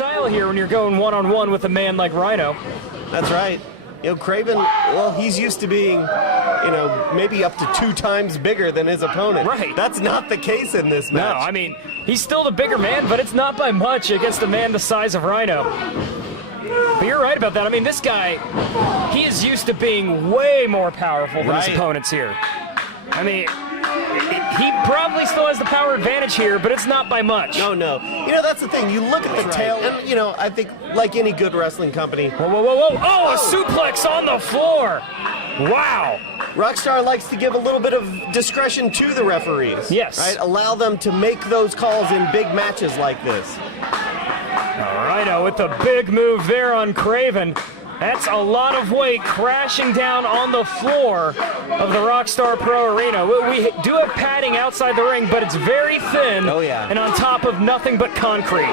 style here when you're going one-on-one with a man like Rhino. That's right. You know, Kraven, well, he's used to being, maybe up to 2 times bigger than his opponent. Right. That's not the case in this match. No, I mean, he's still the bigger man, but it's not by much against a man the size of Rhino. But you're right about that. I mean, this guy, he is used to being way more powerful than his opponents here. I mean, he probably still has the power advantage here, but it's not by much. No. That's the thing. You look at the tail, and, I think like any good wrestling company. Whoa. Oh, a suplex on the floor. Wow. Rockstar likes to give a little bit of discretion to the referees. Yes. Right? Allow them to make those calls in big matches like this. Rhino with the big move there on Kraven. That's a lot of weight crashing down on the floor of the Rockstar Pro Arena. We do have padding outside the ring, but it's very thin. Oh, yeah. And on top of nothing but concrete.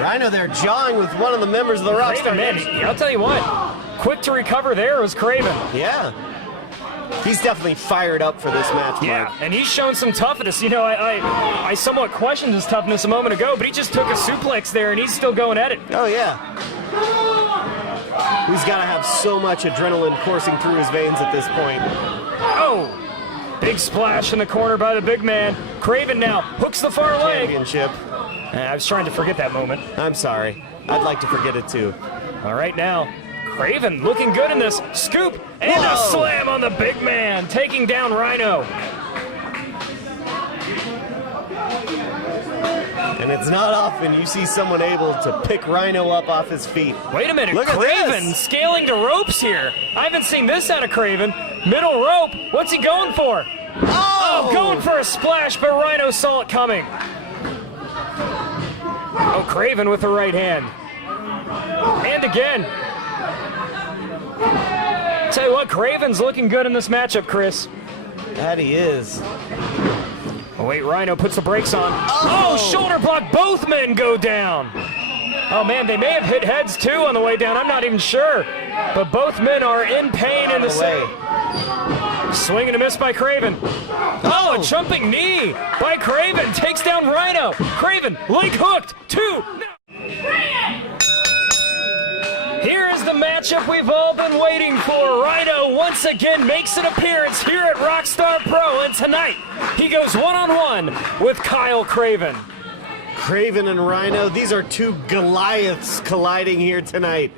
Rhino there jawing with one of the members of the Rockstar. Man, I'll tell you what, quick to recover there was Kraven. Yeah. He's definitely fired up for this match, Yeah, Mark. and he's shown some toughness. I somewhat questioned his toughness a moment ago, but he just took a suplex there, and he's still going at it. Oh, yeah. He's got to have so much adrenaline coursing through his veins at this point. Oh! Big splash in the corner by the big man. Kraven now hooks the far leg. Championship. I was trying to forget that moment. I'm sorry. I'd like to forget it, too. All right, now, Kraven looking good in this. Scoop and a slam on the big man, taking down Rhino. And it's not often you see someone able to pick Rhino up off his feet. Wait a minute, Look at Kraven this. scaling to ropes here. I haven't seen this out of Kraven. Middle rope, what's he going for? Oh, going for a splash, but Rhino saw it coming. Oh, Kraven with the right hand. And again. Tell you what, Kraven's looking good in this matchup, Chris. That he is. Oh, wait, Rhino puts the brakes on. Oh, shoulder block. Both men go down. Oh, man, they may have hit heads, too, on the way down. I'm not even sure. But both men are in pain in the way. Swing and a miss by Kraven. Oh, a jumping knee by Kraven. Takes down Rhino. Kraven, leg hooked. 2. No. Here is the matchup we've all been waiting for. Rhino once again makes an appearance here at Rockstar Pro, and tonight he goes one-on-one with Kyle Kraven. Kraven and Rhino, these are 2 Goliaths colliding here tonight.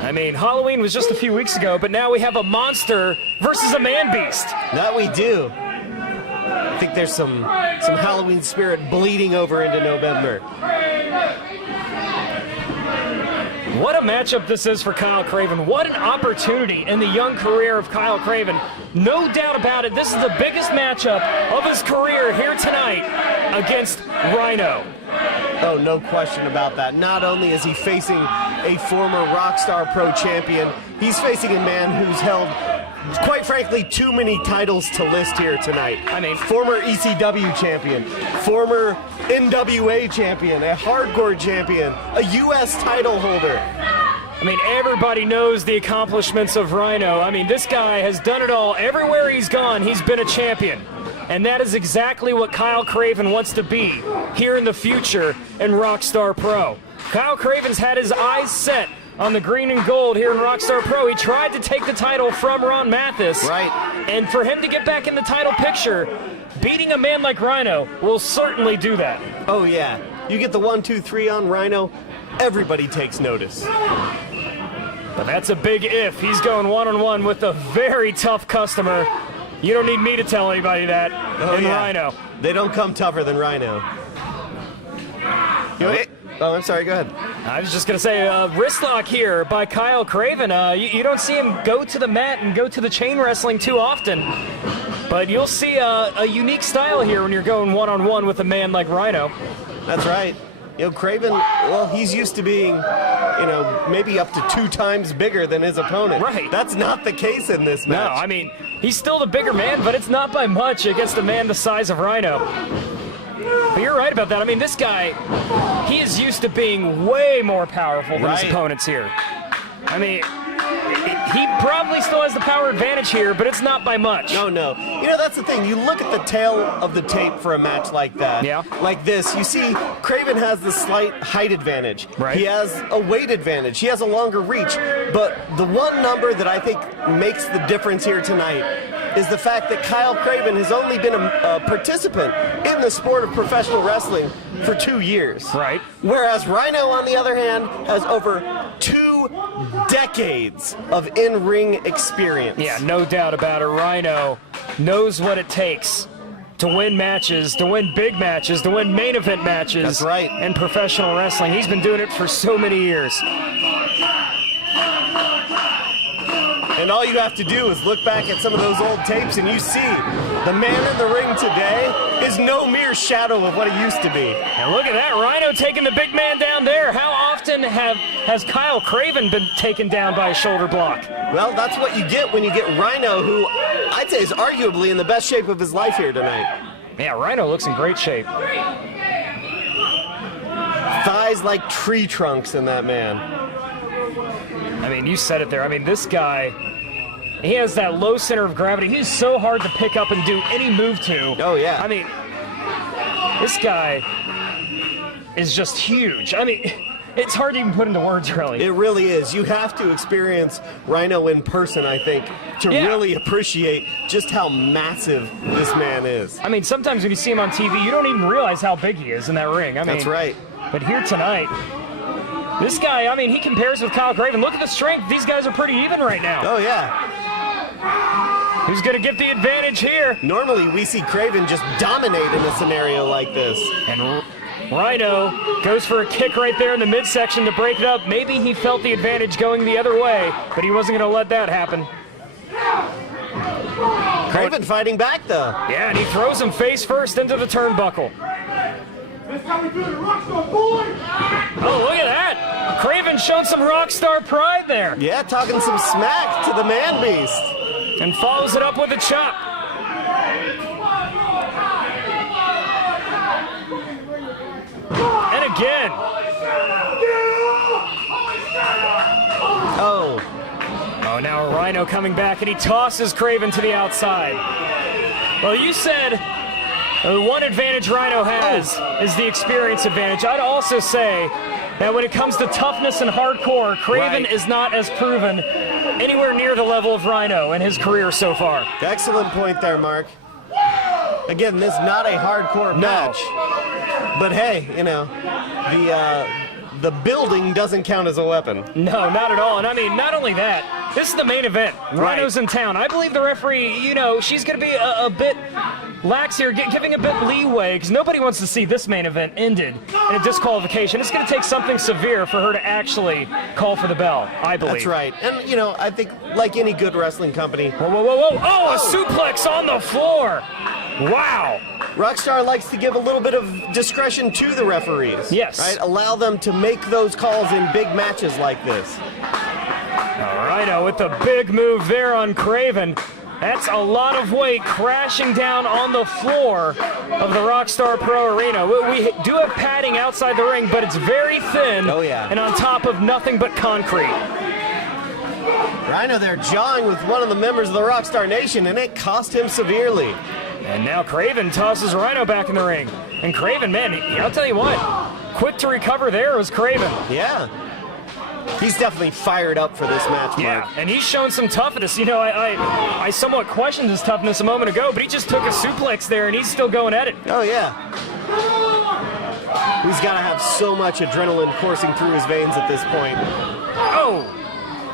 I mean, Halloween was just a few weeks ago, but now we have a monster versus a man-beast. That we do. I think there's some Halloween spirit bleeding over into November. What a matchup this is for Kyle Kraven. What an opportunity in the young career of Kyle Kraven. No doubt about it, this is the biggest matchup of his career here tonight against Rhino. Oh, no question about that. Not only is he facing a former Rockstar Pro champion, he's facing a man who's held, quite frankly, too many titles to list here tonight. I mean, former ECW champion, former NWA champion, a hardcore champion, a U.S. title holder. I mean, everybody knows the accomplishments of Rhino. I mean, this guy has done it all. Everywhere he's gone, he's been a champion. And that is exactly what Kyle Kraven wants to be here in the future in Rockstar Pro. Kyle Kraven's had his eyes set on the green and gold here in Rockstar Pro. He tried to take the title from Ron Mathis. Right. And for him to get back in the title picture, beating a man like Rhino will certainly do that. Oh, yeah. You get the 1, 2, 3 on Rhino, everybody takes notice. But that's a big if. He's going one-on-one with a very tough customer. You don't need me to tell anybody that. Rhino. They don't come tougher than Rhino. Oh, I'm sorry, go ahead. I was just going to say, wrist lock here by Kyle Kraven. You don't see him go to the mat and go to the chain wrestling too often. But you'll see a unique style here when you're going one-on-one with a man like Rhino. That's right. Kraven, well, he's used to being, maybe up to 2 times bigger than his opponent. Right. That's not the case in this match. No, I mean, he's still the bigger man, but it's not by much against a man the size of Rhino. But you're right about that. I mean, this guy, he is used to being way more powerful than his opponents here. I mean, he probably still has the power advantage here, but it's not by much. No. You know, that's the thing. You look at the tail of the tape for a match like that. Yeah. Like this, you see Kraven has the slight height advantage. Right. He has a weight advantage. He has a longer reach. But the one number that I think makes the difference here tonight is the fact that Kyle Kraven has only been a participant in the sport of professional wrestling for 2 years. Right. Whereas Rhino, on the other hand, has over 2 decades of in-ring experience. Yeah, no doubt about it. Rhino knows what it takes to win matches, to win big matches, to win main event matches. That's right. In professional wrestling. He's been doing it for so many years. And all you have to do is look back at some of those old tapes and you see the man in the ring today is no mere shadow of what he used to be. And look at that, Rhino taking the big man down there. How often has Kyle Kraven been taken down by a shoulder block? Well, that's what you get when you get Rhino, who I'd say is arguably in the best shape of his life here tonight. Yeah, Rhino looks in great shape. Thighs like tree trunks in that man. I mean, you said it there. I mean, this guy, he has that low center of gravity. He's so hard to pick up and do any move to. Oh, yeah. I mean, this guy is just huge. I mean, it's hard to even put into words, really. It really is. You have to experience Rhino in person, I think, to really appreciate just how massive this man is. I mean, sometimes when you see him on TV, you don't even realize how big he is in that ring. I mean, that's right. But here tonight, this guy, I mean, he compares with Kyle Kraven. Look at the strength. These guys are pretty even right now. Oh, yeah. Who's going to get the advantage here? Normally, we see Kraven just dominate in a scenario like this. And Rhino goes for a kick right there in the midsection to break it up. Maybe he felt the advantage going the other way, but he wasn't going to let that happen. Kraven fighting back, though. Yeah, and he throws him face first into the turnbuckle. That's how we do it, Rockstar, boy! Oh, look at that! Kraven showed some Rockstar pride there. Yeah, talking some smack to the man beast. And follows it up with a chop. And again. Oh, Now Rhino coming back, and he tosses Kraven to the outside. Well, you said the one advantage Rhino has is the experience advantage. I'd also say that when it comes to toughness and hardcore, Kraven is not as proven anywhere near the level of Rhino in his career so far. excellent point there, Mark. Again, this is not a hardcore match. But hey, you know, the building doesn't count as a weapon. No, not at all. And I mean, not only that, this is the main event. Rhino's in town. I believe the referee, you know, she's going to be a bit lax here, giving a bit leeway, because nobody wants to see this main event ended in a disqualification. It's going to take something severe for her to actually call for the bell, I believe. That's right. And, you know, I think like any good wrestling company. Whoa, whoa, whoa, whoa. Oh, a suplex on the floor. Wow. Rockstar likes to give a little bit of discretion to the referees. Yes. Right? Allow them to make those calls in big matches like this. All right, with the big move there on Kraven. That's a lot of weight crashing down on the floor of the Rockstar Pro Arena. We do have padding outside the ring, but it's very thin. Oh, yeah. And on top of nothing but concrete. Rhino there jawing with one of the members of the Rockstar Nation, and it cost him severely. And now Kraven tosses Rhino back in the ring. And Kraven, man, I'll tell you what, quick to recover there was Kraven. Yeah. He's definitely fired up for this match, Mark. Yeah, and he's shown some toughness. You know, I somewhat questioned his toughness a moment ago, but he just took a suplex there, and he's still going at it. Oh, yeah. He's got to have so much adrenaline coursing through his veins at this point. Oh,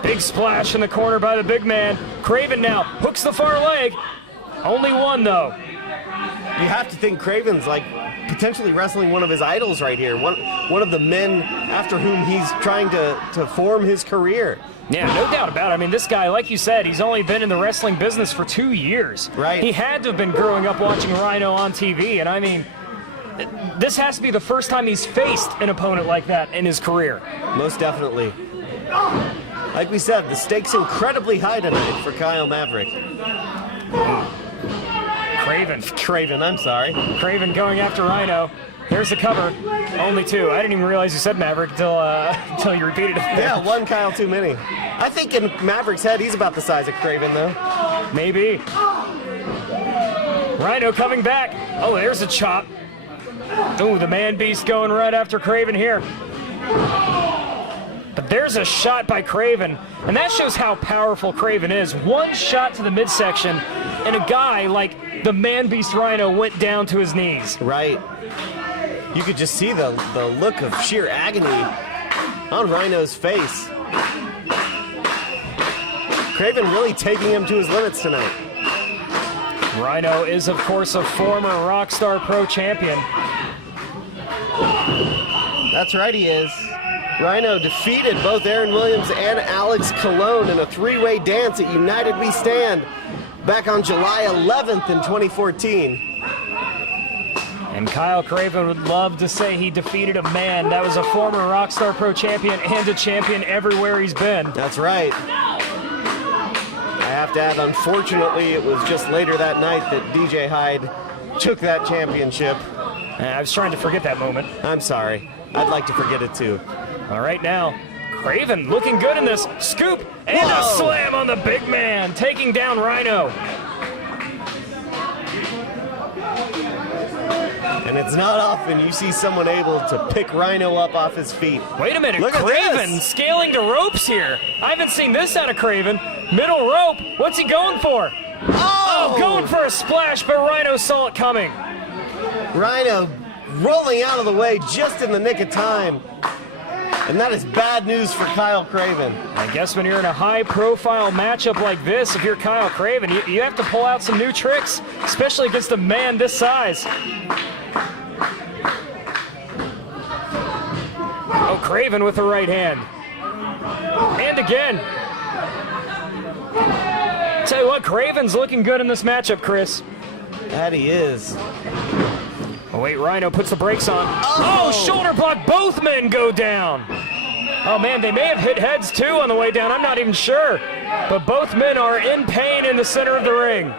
big splash in the corner by the big man. Kraven now hooks the far leg. Only one, though. You have to think Kraven's like potentially wrestling one of his idols right here. One of the men after whom he's trying to form his career. Yeah, no doubt about it. I mean, this guy, like you said, he's only been in the wrestling business for 2 years. Right. He had to have been growing up watching Rhino on TV, and I mean, this has to be the first time he's faced an opponent like that in his career. Most definitely. Like we said, the stakes incredibly high tonight for Kyle Maverick. Kraven, I'm sorry. Kraven going after Rhino. Here's the cover. Only 2. I didn't even realize you said Maverick until you repeated it. Yeah, one Kyle too many. I think in Maverick's head, he's about the size of Kraven, though. Maybe. Rhino coming back. Oh, there's a chop. Oh, the man beast going right after Kraven here. But there's a shot by Kraven, and that shows how powerful Kraven is. One shot to the midsection, and a guy like the man beast Rhino went down to his knees. Right. You could just see the look of sheer agony on Rhino's face. Kraven really taking him to his limits tonight. Rhino is, of course, a former Rockstar Pro champion. That's right, he is. Rhino defeated both Aaron Williams and Alex Colon in a 3-way dance at United We Stand back on July 11th in 2014. And Kyle Kraven would love to say he defeated a man that was a former Rockstar Pro champion and a champion everywhere he's been. That's right. I have to add, unfortunately, it was just later that night that DJ Hyde took that championship. I was trying to forget that moment. I'm sorry. I'd like to forget it too. All right, now, Kraven looking good in this scoop and a slam on the big man, taking down Rhino. And it's not often you see someone able to pick Rhino up off his feet. Wait a minute, Look at Kraven this. scaling the ropes here. I haven't seen this out of Kraven. Middle rope, what's he going for? Oh, going for a splash, but Rhino saw it coming. Rhino rolling out of the way just in the nick of time. And that is bad news for Kyle Kraven. I guess when you're in a high-profile matchup like this, if you're Kyle Kraven, you have to pull out some new tricks, especially against a man this size. Oh, Kraven with the right hand. And again. Tell you what, Kraven's looking good in this matchup, Chris. That he is. Oh, wait, Rhino puts the brakes on. Oh, shoulder block. Both men go down. Oh, man, they may have hit heads, too, on the way down. I'm not even sure. But both men are in pain in the center of the ring.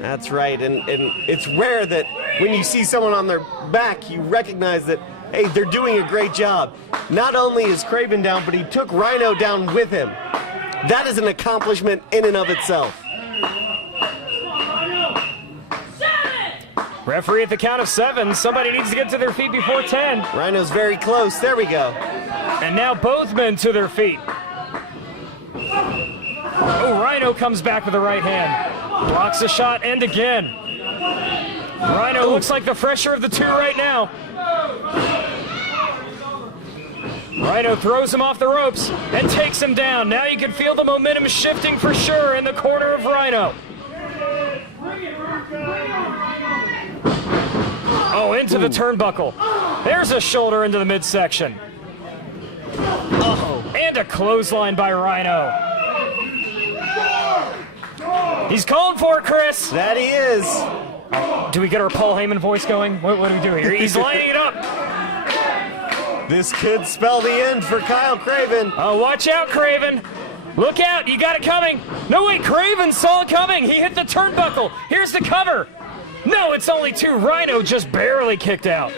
That's right. And it's rare that when you see someone on their back, you recognize that, hey, they're doing a great job. Not only is Kraven down, but he took Rhino down with him. That is an accomplishment in and of itself. Referee at the count of 7. Somebody needs to get to their feet before 10. Rhino's very close. There we go. And now both men to their feet. Oh, Rhino comes back with the right hand. Blocks a shot, and again. Rhino looks like the fresher of the two right now. Rhino throws him off the ropes and takes him down. Now you can feel the momentum shifting for sure in the corner of Rhino. Oh, into the turnbuckle. There's a shoulder into the midsection. Oh, and a clothesline by Rhino. He's calling for it, Chris. That he is. Do we get our Paul Heyman voice going? What do we do here? He's lining it up. This could spell the end for Kyle Kraven. Oh, watch out, Kraven. Look out, you got it coming. No, wait, Kraven saw it coming. He hit the turnbuckle. Here's the cover. No, it's only 2. Rhino just barely kicked out.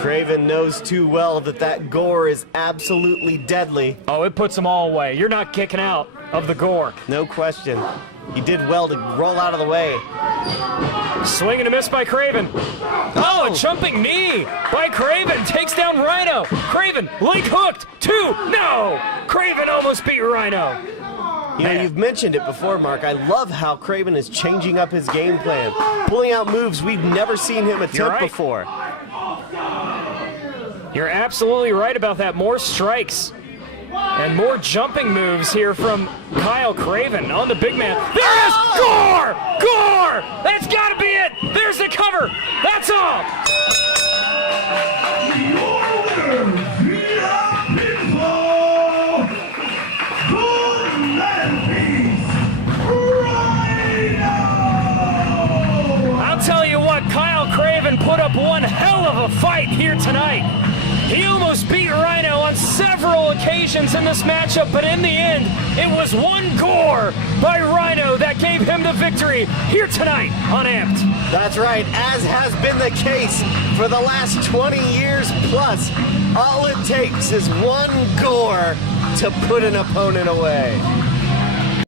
Kraven knows too well that gore is absolutely deadly. Oh, it puts them all away. You're not kicking out of the gore. No question. He did well to roll out of the way. Swing and a miss by Kraven. Oh, a jumping knee by Kraven. Takes down Rhino. Kraven, leg hooked. 2. No! Kraven almost beat Rhino. You know, you've mentioned it before, Mark. I love how Kraven is changing up his game plan, pulling out moves we've never seen him attempt before. You're absolutely right about that. More strikes and more jumping moves here from Kyle Kraven on the big man. There it is! Gore! Gore! That's got to be it! There's the cover! That's all! I'll tell you what, Kyle Kraven put up one hell of a fight here tonight. He almost beat Rhino on several occasions in this matchup, but in the end, it was one gore by Rhino that gave him the victory here tonight on Amped. That's right, as has been the case for the last 20 years plus. All it takes is one gore to put an opponent away.